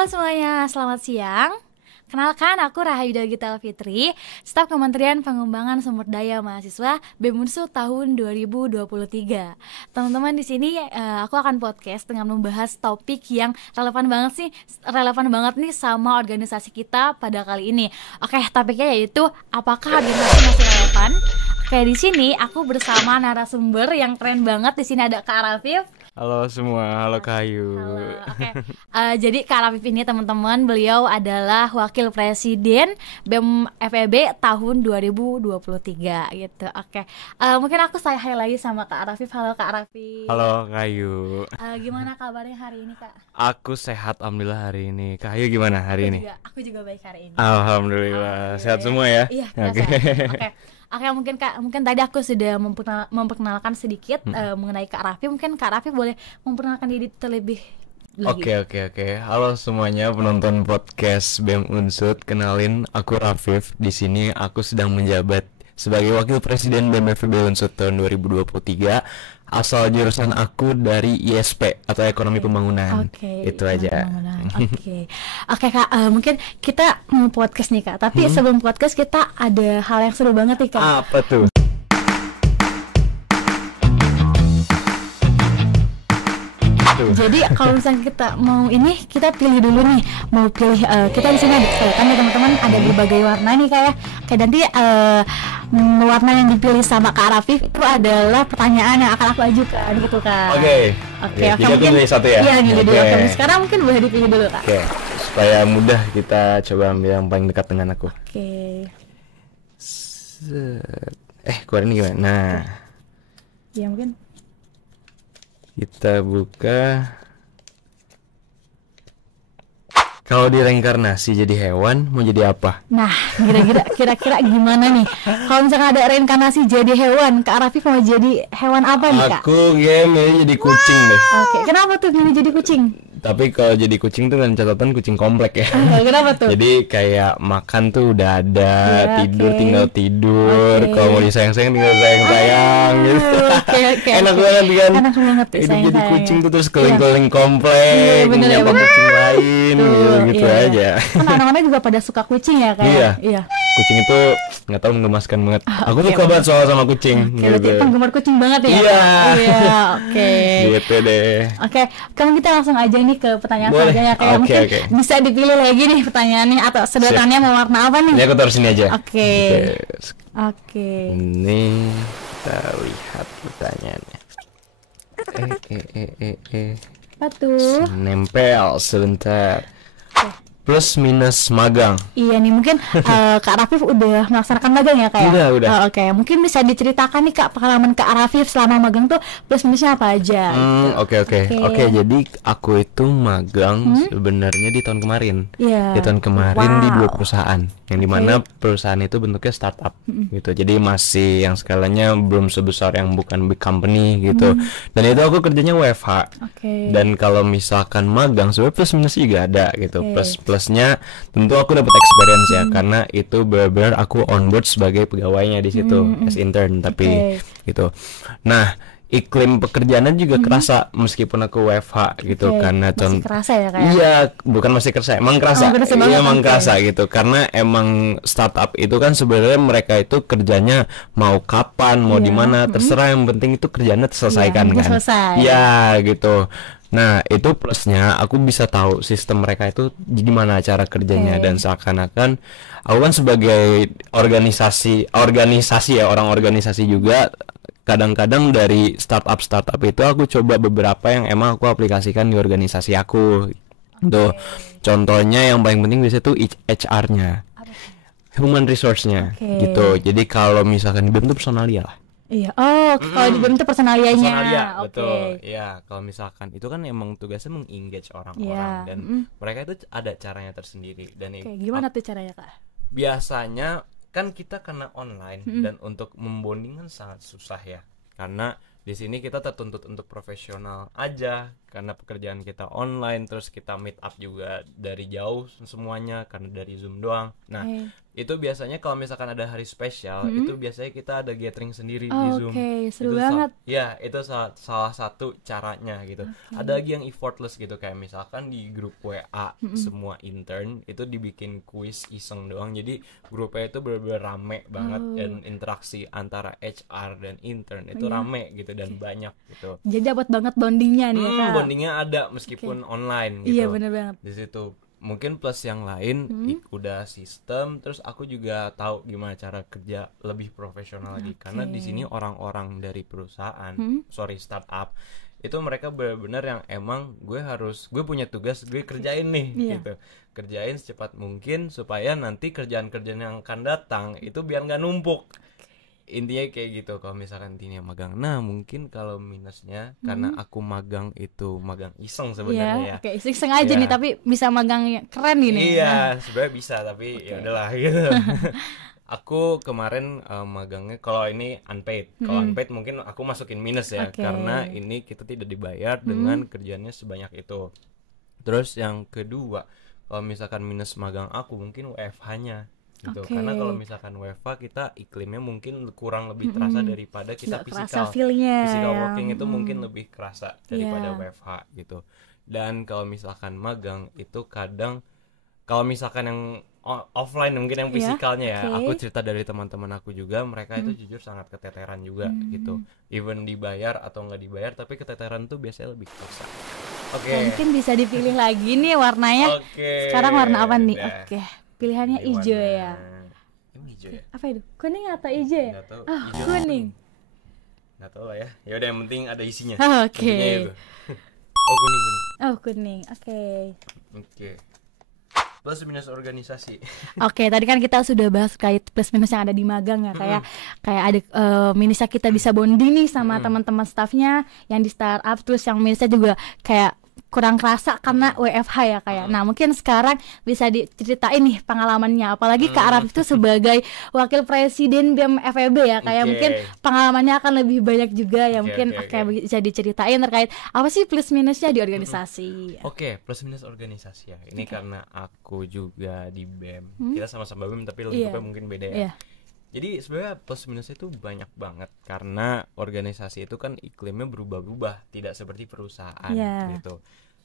Halo semuanya, selamat siang. Kenalkan, aku Rahayu Gita Fitri, staf Kementerian Pengembangan Sumber Daya Mahasiswa BEM Unsut tahun 2023. Teman-teman, di sini aku akan podcast dengan membahas topik yang relevan banget nih sama organisasi kita pada kali ini. Oke, topiknya yaitu apakah organisasi masih relevan? Oke, di sini aku bersama narasumber yang keren banget. Di sini ada Kak Rafif. Halo semua, halo Kak Ayu. Halo, oke. Jadi Kak Rafif ini teman-teman, beliau adalah Wakil Presiden BEM FEB tahun 2023 gitu. Oke. Mungkin aku say hi lagi sama Kak Rafif. Halo Kak Rafif. Halo Kak Ayu. Gimana kabarnya hari ini Kak? Aku sehat alhamdulillah hari ini. Kak Ayu gimana hari ini? Aku juga baik hari ini. Alhamdulillah. Sehat semua ya? Iya, Oke. Oke, mungkin tadi aku sudah memperkenalkan sedikit mengenai Kak Rafif. Mungkin Kak Rafif boleh memperkenalkan diri terlebih lagi. Oke. Halo semuanya penonton podcast BEM Unsut. Kenalin, aku Rafif. Di sini aku sedang menjabat sebagai Wakil Presiden BEM FEB Unsut tahun 2023. Asal jurusan aku dari ISP atau Ekonomi Pembangunan. Itu aja. Oke Kak, mungkin kita mau podcast nih Kak. Tapi sebelum podcast kita ada hal yang seru banget nih Kak. Apa tuh? Jadi kalau misalnya kita mau ini, kita pilih dulu nih, mau pilih kita di sini ada kan ya teman-teman, ada berbagai warna nih kayak nanti warna yang dipilih sama Kak Rafif itu adalah pertanyaan yang akan aku ajukan gitu Kak. Oke, Oke, mungkin pilih satu ya? Iya, pilih dulu. Oke, sekarang mungkin boleh dipilih dulu Kak. Oke, supaya mudah kita coba ambil yang paling dekat dengan aku. Oke. Keluarin gimana? Nah, Ya mungkin. kita buka. Kalau direinkarnasi jadi hewan, mau jadi apa? Nah, kira-kira gimana nih? Kalau misalkan ada reinkarnasi jadi hewan, Kak Rafif mau jadi hewan apa nih Kak? Aku jadi kucing deh. Oke, kenapa tuh pilih jadi kucing? Tapi kalau jadi kucing tuh kan catatan kucing komplek ya. Kenapa tuh? Jadi kayak makan tuh udah ada, Ya, tidur oke. tinggal tidur. Oke. Kalau mau disayang-sayang tinggal sayang-sayang gitu. Oke. Enak banget kan? Enak banget Hidup jadi sayang-sayang. kucing tuh terus keliling-keliling komplek, Iya, bener ya, nyapa bener. kucing lain gitu Iya. aja. Kan anak-anaknya juga pada suka kucing ya kayak. Iya. Kucing itu nggak tahu menggemaskan banget. Aku oke, suka banget soal sama kucing. Oke, berarti penggemar kucing banget ya? Iya. Kak? Iya, oke. Gitu deh. Oke, kan kita langsung aja nih ke pertanyaan Boleh. selanjutnya kayak Oke, mungkin oke. bisa dipilih lagi nih pertanyaannya atau sedotannya mau warna apa nih? Ini aku taruh sini aja. Oke. Oke. Ini kita lihat pertanyaannya. Apa tuh? Nempel sebentar. Plus minus magang. Iya nih mungkin Kak Rafif udah melaksanakan magang ya Kak? Ya? Udah. Oke, mungkin bisa diceritakan nih Kak pengalaman Kak Rafif selama magang tuh plus minusnya apa aja? Oke. Jadi aku itu magang sebenarnya di tahun kemarin. Iya. Di tahun kemarin di Wow. 2 perusahaan. Yang dimana perusahaan itu bentuknya startup gitu. Jadi masih yang skalanya belum sebesar yang bukan big company gitu. Dan itu aku kerjanya WFH. Oke. Dan kalau misalkan magang sebenarnya plus minus juga ada gitu. Plusnya tentu aku dapat experience ya, karena itu benar-benar aku onboard sebagai pegawainya di situ as intern tapi gitu. Nah, iklim pekerjaannya juga kerasa meskipun aku WFH gitu karena masih kerasa ya Kak? Iya, bukan masih kerasa, emang kerasa. kerasa Iya, banget, emang oke. kerasa gitu. Karena emang startup itu kan sebenarnya mereka itu kerjanya mau kapan, mau di mana, terserah, yang penting itu kerjanya terselesaikan Iya, kan. selesai. Iya, gitu. Nah, itu plusnya aku bisa tahu sistem mereka itu gimana cara kerjanya, dan seakan-akan aku kan sebagai organisasi ya, orang organisasi juga, kadang-kadang dari startup itu aku coba beberapa yang emang aku aplikasikan di organisasi aku. Tuh, contohnya yang paling penting biasanya tuh HR-nya, human resource-nya, gitu. Jadi kalau misalkan di BEM tuh personalia lah. Iya. Oh, kalau di BEM itu personalianya. Personalia, Oke. betul. Iya, kalau misalkan itu kan emang tugasnya meng-engage orang-orang, Iya, dan mereka itu ada caranya tersendiri. Dan Oke, gimana tuh caranya Kak? biasanya kan kita kena online, dan untuk membonding kan sangat susah ya, karena di sini kita tertuntut untuk profesional aja, karena pekerjaan kita online, terus kita meet up juga dari jauh semuanya karena dari Zoom doang. Nah, itu biasanya kalau misalkan ada hari spesial, itu biasanya kita ada gathering sendiri di Zoom. Seru Itu banget. ya, itu salah satu caranya gitu. Ada lagi yang effortless gitu, kayak misalkan di grup WA semua intern itu dibikin kuis iseng doang. Jadi grupnya itu bener-bener rame banget, dan interaksi antara HR dan intern itu rame gitu dan banyak gitu. Jadi dapat banget bondingnya nih ya, Kak. Bondingnya ada meskipun online gitu. Iya, bener banget. Di situ mungkin plus yang lain udah sistem, terus aku juga tahu gimana cara kerja lebih profesional lagi, karena di sini orang-orang dari perusahaan, startup itu mereka benar-benar yang emang gue punya tugas, gue kerjain nih gitu, kerjain secepat mungkin supaya nanti kerjaan-kerjaan yang akan datang itu biar nggak numpuk. Intinya kayak gitu kalau misalkan intinya magang. Nah, mungkin kalau minusnya karena aku magang itu magang iseng sebenarnya ya. Oke, iseng aja nih, tapi bisa magang yang keren gini. Iya, sebenarnya bisa, tapi ya udahlah gitu. Aku kemarin magangnya, kalau ini unpaid. Kalau unpaid mungkin aku masukin minus ya, karena ini kita tidak dibayar dengan kerjanya sebanyak itu. Terus yang kedua, kalau misalkan minus magang aku mungkin WFH-nya gitu. Karena kalau misalkan WFH kita iklimnya mungkin kurang lebih terasa daripada kita physical working itu mungkin lebih kerasa daripada WFH gitu. Dan kalau misalkan magang itu kadang, kalau misalkan yang offline mungkin yang fisikalnya ya, aku cerita dari teman-teman aku juga, mereka itu jujur sangat keteteran juga gitu. Even dibayar atau nggak dibayar, tapi keteteran tuh biasanya lebih kerasa. Mungkin bisa dipilih lagi nih warnanya. Sekarang warna apa nih? Pilihannya hijau ya. Ini hijau ya? Apa itu? Kuning atau hijau ya? Nggak tahu. Kuning. Nggak tahu lah ya. Ya udah, yang penting ada isinya. Oke. Kuning. Kuning. Oke. Plus minus organisasi. Oke, tadi kan kita sudah bahas terkait plus minus yang ada di magang ya, kayak ada minusnya kita bisa bonding nih sama teman-teman staffnya yang di startup, terus yang minusnya juga kayak kurang kerasa karena WFH ya kayak. Nah, mungkin sekarang bisa diceritain nih pengalamannya, apalagi Kak Araf itu sebagai wakil presiden BEM FEB ya, kayak mungkin pengalamannya akan lebih banyak juga ya, mungkin bisa diceritain terkait apa sih plus minusnya di organisasi. Plus minus organisasi ya. Ini karena aku juga di BEM. Kita sama-sama BEM tapi lingkupnya mungkin beda ya. Jadi sebenarnya plus minusnya itu banyak banget, karena organisasi itu kan iklimnya berubah-ubah, tidak seperti perusahaan gitu.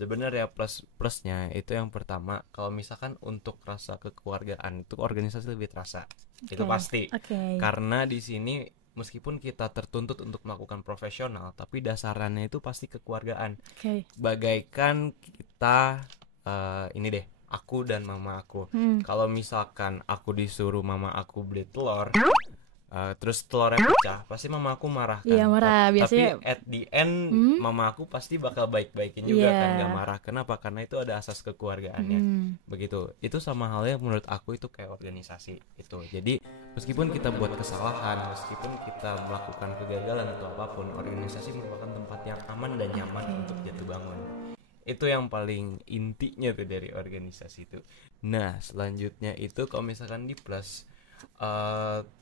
Sebenarnya plusnya itu yang pertama, kalau misalkan untuk rasa kekeluargaan itu organisasi lebih terasa. Itu pasti. Karena di sini meskipun kita tertuntut untuk melakukan profesional, tapi dasarannya itu pasti kekeluargaan. Bagaikan kita ini deh, aku dan mama aku. Kalau misalkan aku disuruh mama aku beli telur, terus telurnya pecah, pasti mama aku marah kan. Iya, marah. Biasanya tapi at the end mama aku pasti bakal baik-baikin juga kan, gak marah. Kenapa? Karena itu ada asas kekeluargaannya. Begitu. Itu sama halnya menurut aku itu kayak organisasi itu. Jadi meskipun kita buat kesalahan, meskipun kita melakukan kegagalan atau apapun, organisasi merupakan tempat yang aman dan nyaman untuk jatuh bangun. Itu yang paling intinya tuh dari organisasi itu. Nah, selanjutnya itu kalau misalkan di plus,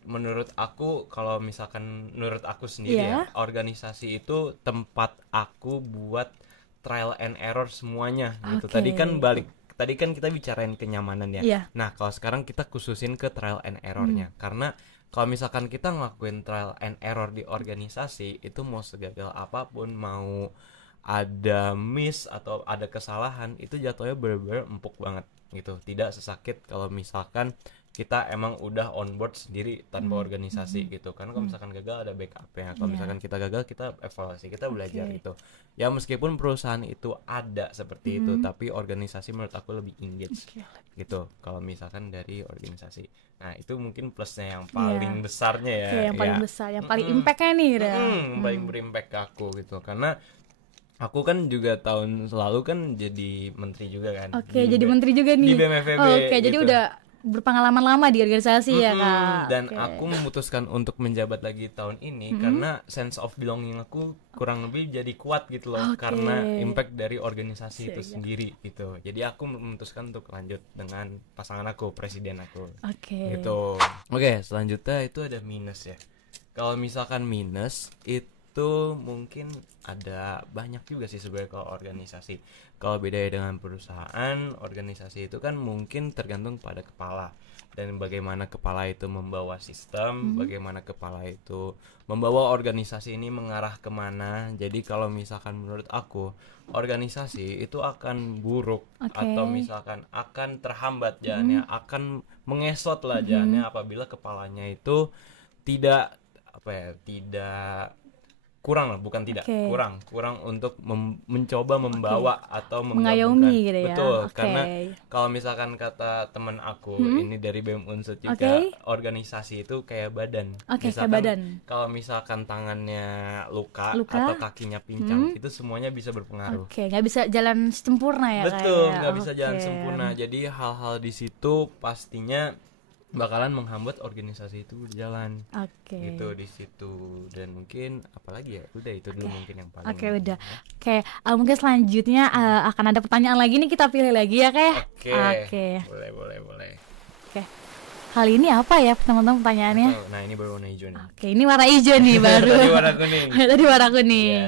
menurut aku, kalau misalkan menurut aku sendiri ya, organisasi itu tempat aku buat trial and error semuanya gitu. Tadi kan kita bicarain kenyamanan ya. Nah, kalau sekarang kita khususin ke trial and errornya, karena kalau misalkan kita ngelakuin trial and error di organisasi itu, mau segagal apapun, mau ada miss atau ada kesalahan, itu jatuhnya bener-bener empuk banget gitu. Tidak sesakit kalau misalkan kita emang udah on board sendiri tanpa organisasi gitu. Karena kalau misalkan gagal ada backupnya. Kalau misalkan kita gagal, kita evaluasi, kita belajar gitu. Ya meskipun perusahaan itu ada seperti itu, tapi organisasi menurut aku lebih engage gitu kalau misalkan dari organisasi. Nah, itu mungkin plusnya yang paling besarnya ya. Yang paling besar, yang paling impactnya nih paling berimpact ke aku gitu. Karena aku kan juga tahun lalu kan jadi menteri juga kan. Jadi menteri juga nih di BEM FEB jadi gitu. Udah berpengalaman lama di organisasi ya Kak. Dan aku memutuskan untuk menjabat lagi tahun ini karena sense of belonging aku kurang lebih jadi kuat gitu loh, karena impact dari organisasi itu sendiri gitu. Jadi aku memutuskan untuk lanjut dengan pasangan aku, presiden aku. Gitu. Selanjutnya itu ada minus ya. Kalau misalkan minus itu itu mungkin ada banyak juga sih sebenarnya kalau organisasi. Kalau bedanya dengan perusahaan, organisasi itu kan mungkin tergantung pada kepala dan bagaimana kepala itu membawa sistem, bagaimana kepala itu membawa organisasi ini mengarah kemana. Jadi kalau misalkan menurut aku organisasi itu akan buruk atau misalkan akan terhambat jalannya, akan mengesot lah jalannya apabila kepalanya itu tidak tidak kurang lah, bukan tidak kurang untuk mencoba membawa atau menggabungkan. Mengayomi gitu ya. Betul, karena kalau misalkan kata teman aku ini dari BEM Unsur juga, organisasi itu kayak badan. Kayak Misalkan badan. kalau misalkan tangannya luka atau kakinya pincang, itu semuanya bisa berpengaruh. Nggak bisa jalan sempurna ya. Betul, nggak bisa jalan sempurna. Jadi hal-hal di situ pastinya bakalan menghambat organisasi itu berjalan. Gitu di situ. Dan mungkin apalagi ya, udah itu dulu mungkin yang paling. Udah. Mungkin selanjutnya akan ada pertanyaan lagi nih, kita pilih lagi ya kayak. Boleh. Kali ini apa ya teman-teman pertanyaannya? Nah, ini baru warna hijau nih. Ini warna hijau nih baru. Tadi warna kuning. Tadi warna kuning.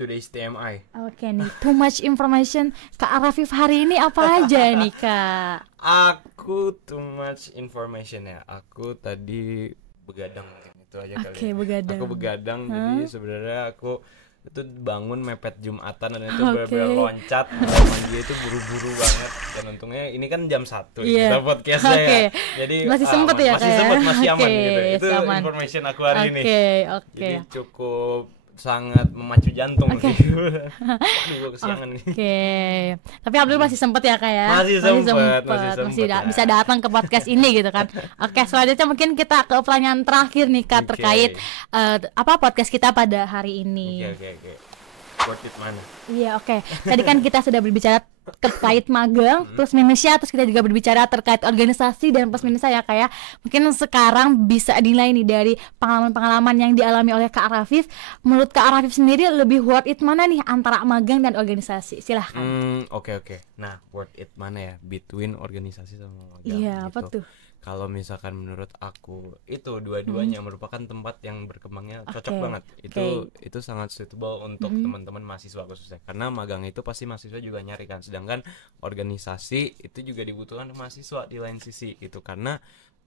Today's TMI. Nih, too much information. Kak Rafif hari ini apa aja nih Kak? Aku too much information ya. Aku tadi begadang mungkin itu aja kali. Begadang. Aku begadang, jadi sebenarnya aku itu bangun mepet Jumatan dan itu benar-benar loncat dan mandi itu buru-buru banget. Dan untungnya ini kan jam 1 kita podcastnya ya. Jadi masih sempet ya masih aman gitu. Itu information aku hari ini. Jadi cukup sangat memacu jantung sih. Aduh, gue kesiangan nih. Tapi alhamdulillah masih sempet ya Kak ya. Masih bisa datang ke podcast ini gitu kan. Selanjutnya mungkin kita ke pertanyaan terakhir nih Kak, terkait podcast kita pada hari ini. Worth it mana? Iya, tadi kan kita sudah berbicara terkait magang plus minusnya, terus kita juga berbicara terkait organisasi dan plus minusnya ya kayak. Mungkin sekarang bisa dinilai nih dari pengalaman-pengalaman yang dialami oleh Kak Rafif. Menurut Kak Rafif sendiri lebih worth it mana nih antara magang dan organisasi? Silahkan. Oke. Nah, worth it mana ya between organisasi sama magang? Iya, gitu. apa tuh? Kalau misalkan menurut aku itu dua-duanya merupakan tempat yang berkembangnya cocok banget. Itu sangat suitable untuk teman-teman mahasiswa khususnya. Karena magang itu pasti mahasiswa juga nyari kan. Sedangkan organisasi itu juga dibutuhkan mahasiswa di lain sisi gitu. Karena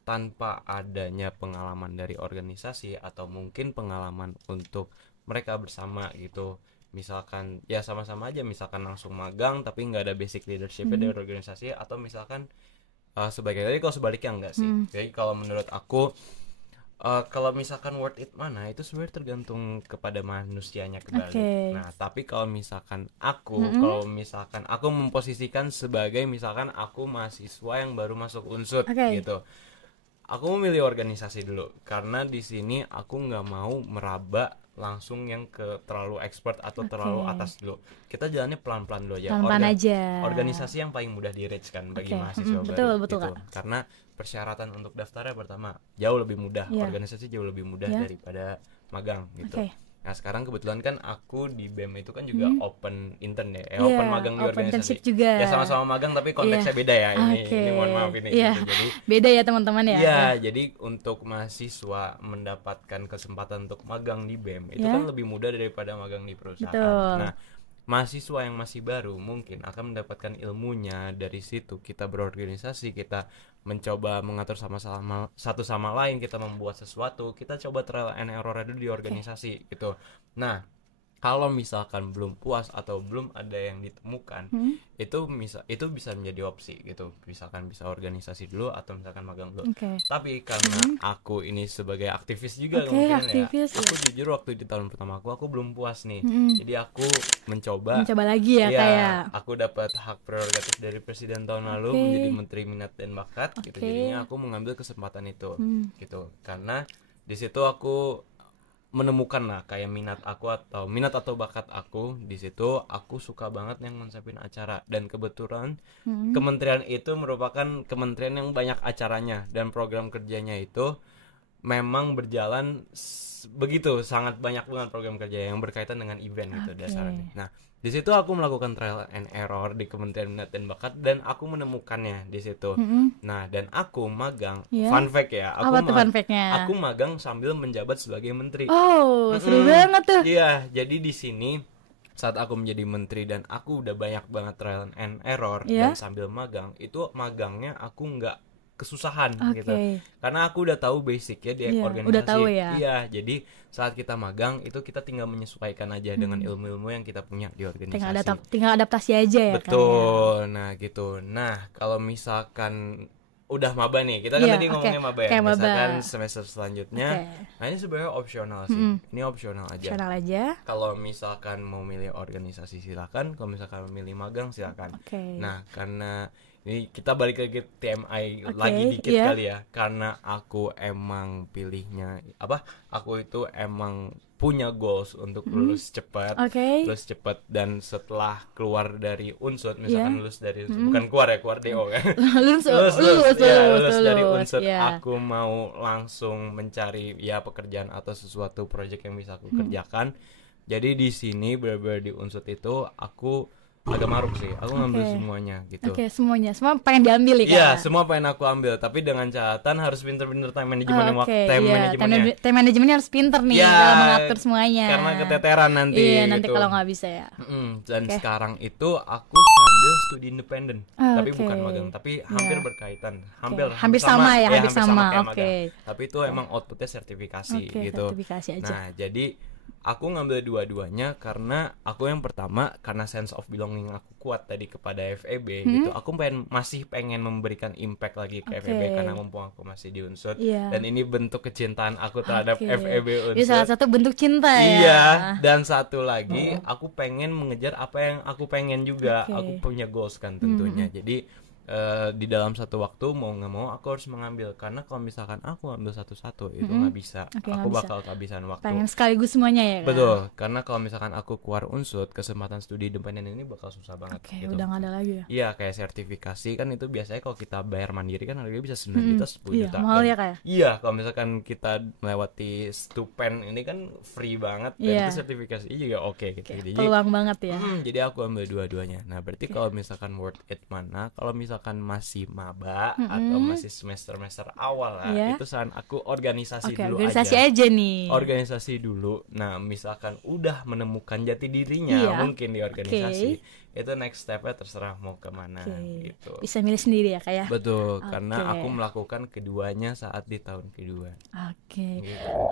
tanpa adanya pengalaman dari organisasi atau mungkin pengalaman untuk mereka bersama gitu, misalkan ya sama-sama aja, misalkan langsung magang tapi nggak ada basic leadership-nya dari organisasi, atau misalkan sebagai tadi kalau sebaliknya enggak sih. Jadi kalau menurut aku kalau misalkan worth it mana itu sebenarnya tergantung kepada manusianya kembali. Nah, tapi kalau misalkan kalau misalkan aku memposisikan sebagai misalkan aku mahasiswa yang baru masuk Unsur gitu. Aku memilih organisasi dulu karena di sini aku nggak mau meraba langsung yang ke terlalu expert atau terlalu atas dulu. Kita jalannya pelan-pelan dulu aja. Pelan-pelan aja. Organisasi yang paling mudah di reach kan bagi mahasiswa baru. Betul, gitu. Karena persyaratan untuk daftarnya pertama jauh lebih mudah. Organisasi jauh lebih mudah daripada magang gitu. Nah, sekarang kebetulan kan aku di BEM itu kan juga open intern ya. Open magang di organisasi. Juga. Ya sama-sama magang tapi konteksnya beda ya. Ini mohon maaf ini. Gitu. Jadi beda ya teman-teman ya. Iya, jadi untuk mahasiswa mendapatkan kesempatan untuk magang di BEM itu kan lebih mudah daripada magang di perusahaan. Betul. Nah, mahasiswa yang masih baru mungkin akan mendapatkan ilmunya dari situ. Kita berorganisasi, kita mencoba mengatur sama-sama satu sama lain, kita membuat sesuatu, kita coba trial and error dulu di organisasi gitu. Nah, kalau misalkan belum puas atau belum ada yang ditemukan, itu bisa menjadi opsi gitu. Misalkan bisa organisasi dulu atau misalkan magang dulu. Tapi karena aku ini sebagai aktivis juga mungkin aktivis, ya. Aku jujur waktu di tahun pertama aku belum puas nih. Jadi aku mencoba lagi ya kayak. Aku dapat hak prerogatif dari presiden tahun lalu menjadi menteri minat dan bakat gitu. Jadinya aku mengambil kesempatan itu gitu. Karena di situ aku menemukan lah kayak minat atau bakat aku. Di situ aku suka banget yang konsepin acara, dan kebetulan kementerian itu merupakan kementerian yang banyak acaranya dan program kerjanya itu memang berjalan begitu sangat banyak banget program kerja yang berkaitan dengan event gitu dasarnya. Nah, Di situ aku melakukan trial and error di Kementerian Minat dan Bakat dan aku menemukannya di situ. Nah, dan aku magang. Fun fact ya, Apa tuh fun fact-nya? aku magang sambil menjabat sebagai menteri. Oh, seru banget tuh. Iya, jadi di sini saat aku menjadi menteri dan aku udah banyak banget trial and error dan sambil magang, itu magangnya aku nggak kesusahan gitu, karena aku udah tahu basic ya di organisasi. Udah tahu ya. Iya, jadi saat kita magang itu kita tinggal menyesuaikan aja dengan ilmu-ilmu yang kita punya di organisasi. Tinggal adaptasi aja ya. Betul. Nah gitu. Nah kalau misalkan udah maba nih, kita kan tadi ngomongnya maba ya, misalkan semester selanjutnya. Nah ini sebenarnya opsional sih. Ini opsional aja. Kalau misalkan mau milih organisasi silakan, kalau misalkan memilih magang silakan. Nah karena ini kita balik lagi TMI lagi dikit kali ya, karena aku emang pilihnya apa? Aku itu emang punya goals untuk lulus cepat, dan setelah keluar dari Unsud, misalkan lulus dari bukan keluar DO kan, lulus dari Unsud, aku mau langsung mencari ya pekerjaan atau sesuatu proyek yang bisa aku kerjakan. Jadi di sini benar-benar di Unsud itu aku agak maruk sih, aku ngambil semuanya gitu. Semuanya, semua pengen diambil ya? Iya, semua pengen aku ambil, tapi dengan catatan harus pinter-pinter time management. Time manajemennya harus pinter nih dalam mengatur semuanya. Karena keteteran nanti. Iya, nanti kalau nggak bisa ya. Dan sekarang itu aku sambil studi independen, tapi bukan magang, tapi hampir berkaitan, hampir sama ya, hampir sama kayak magang. Tapi itu emang outputnya sertifikasi gitu. Sertifikasi aja. Nah, jadi aku ngambil dua-duanya karena aku yang pertama karena sense of belonging aku kuat tadi kepada FEB gitu. Aku masih pengen memberikan impact lagi ke FEB karena mumpung aku masih di Unsud dan ini bentuk kecintaan aku terhadap FEB Unsud. Ini salah satu bentuk cinta ya. Iya, dan satu lagi aku pengen mengejar apa yang aku pengen juga. Aku punya goals kan tentunya. Jadi di dalam satu waktu mau nggak mau aku harus mengambil, karena kalau misalkan aku ambil satu-satu itu nggak bisa, aku bakal kehabisan waktu. Pengen sekaligus semuanya ya kan? Betul, karena kalau misalkan aku keluar Unsud, kesempatan studi independen ini bakal susah banget. Gitu. Udah nggak ada lagi ya? Iya, kayak sertifikasi kan itu biasanya kalau kita bayar mandiri kan harganya bisa 9 juta, 10 juta. Mahal ya kayak? Iya, kalau misalkan kita melewati Stupen ini kan free banget dan itu sertifikasi juga gitu. Jadi peluang banget ya. Jadi aku ambil dua-duanya. Nah, berarti kalau misalkan worth it mana? Kalau misalkan masih maba atau masih semester awal lah, itu saran aku organisasi dulu aja nih. Organisasi dulu. Nah, misalkan udah menemukan jati dirinya mungkin di organisasi, itu next stepnya terserah mau kemana gitu. Bisa milih sendiri ya kayak. Betul, karena aku melakukan keduanya saat di tahun kedua.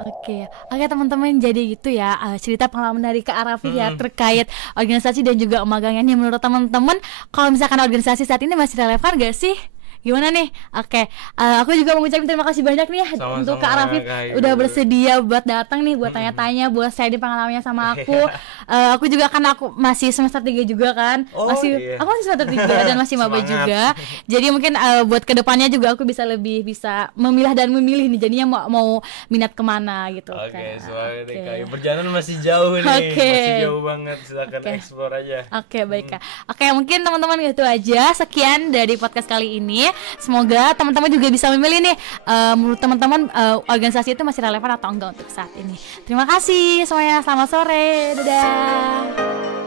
Oke, teman-teman, jadi gitu ya cerita pengalaman dari Kak Raffi ya terkait organisasi dan juga magangnya. Menurut teman-teman, kalau misalkan organisasi saat ini masih relevan gak sih? Gimana nih? Aku juga mengucapkan terima kasih banyak nih untuk Kak Raffi udah bersedia buat datang nih, buat tanya-tanya, buat sharing pengalamannya sama aku. Aku juga kan aku masih semester 3 juga kan. Aku masih semester 3 dan masih maba juga. Jadi mungkin buat kedepannya juga aku bisa lebih bisa memilah dan memilih nih, jadinya mau minat kemana gitu kan. Soalnya kayak perjalanan masih jauh nih. Masih jauh banget, silakan explore aja. Baik Kak. Mungkin teman-teman gitu aja. Sekian dari podcast kali ini. Semoga teman-teman juga bisa memilih nih, menurut teman-teman organisasi itu masih relevan atau enggak untuk saat ini. Terima kasih semuanya, selamat sore, dadah.